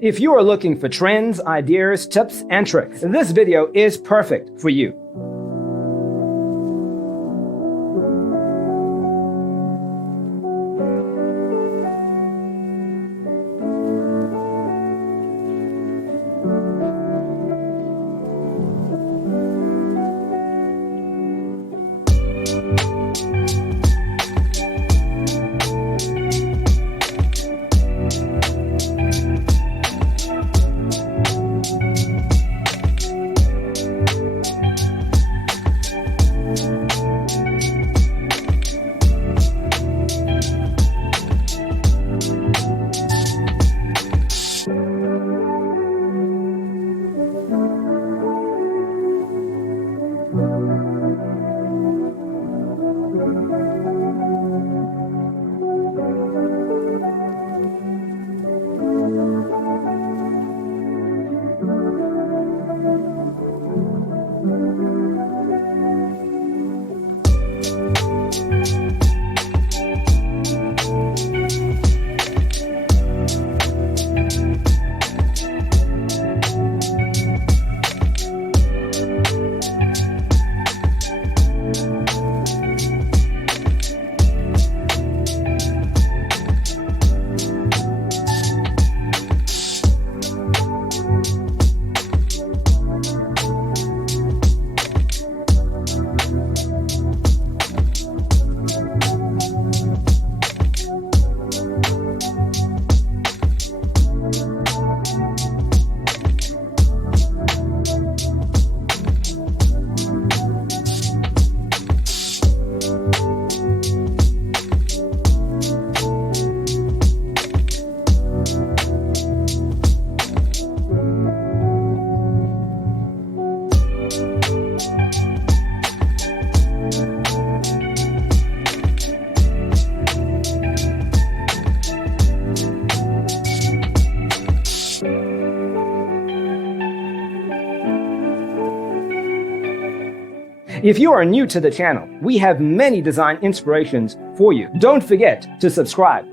If you are looking for trends, ideas, tips, and tricks, this video is perfect for you. If you are new to the channel, we have many design inspirations for you. Don't forget to subscribe.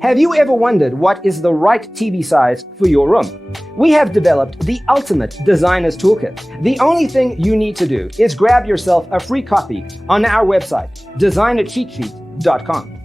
Have you ever wondered what is the right TV size for your room? We have developed the ultimate designer's toolkit. The only thing you need to do is grab yourself a free copy on our website, designercheatsheet.com.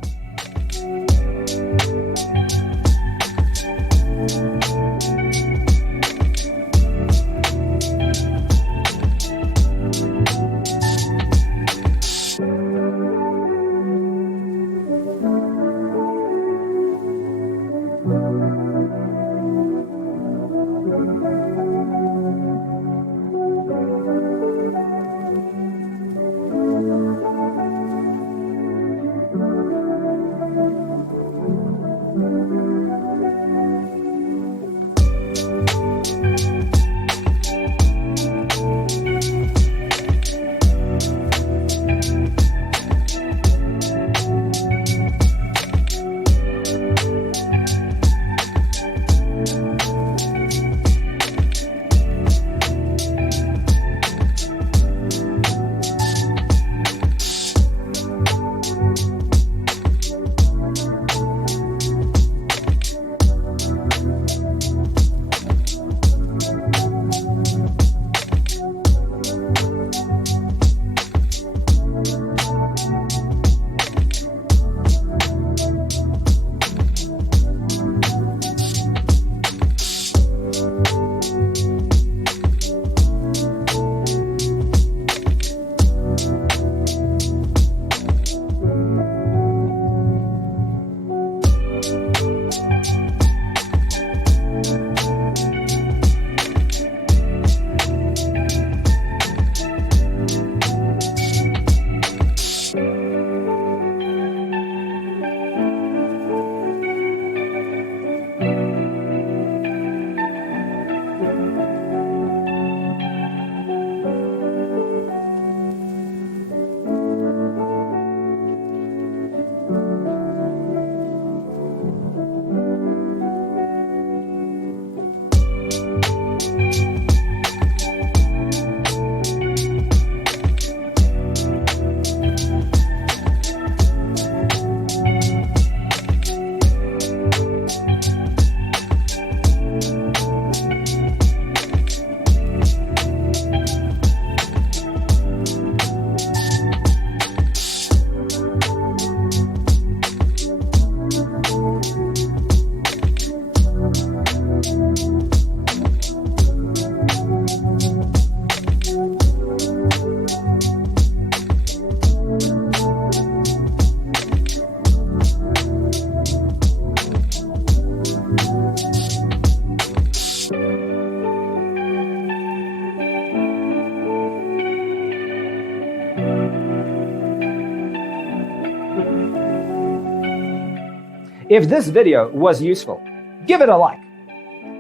If this video was useful, give it a like.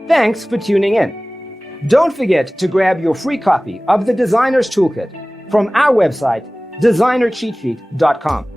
Thanks for tuning in. Don't forget to grab your free copy of the Designer's Toolkit from our website, designercheatsheet.com.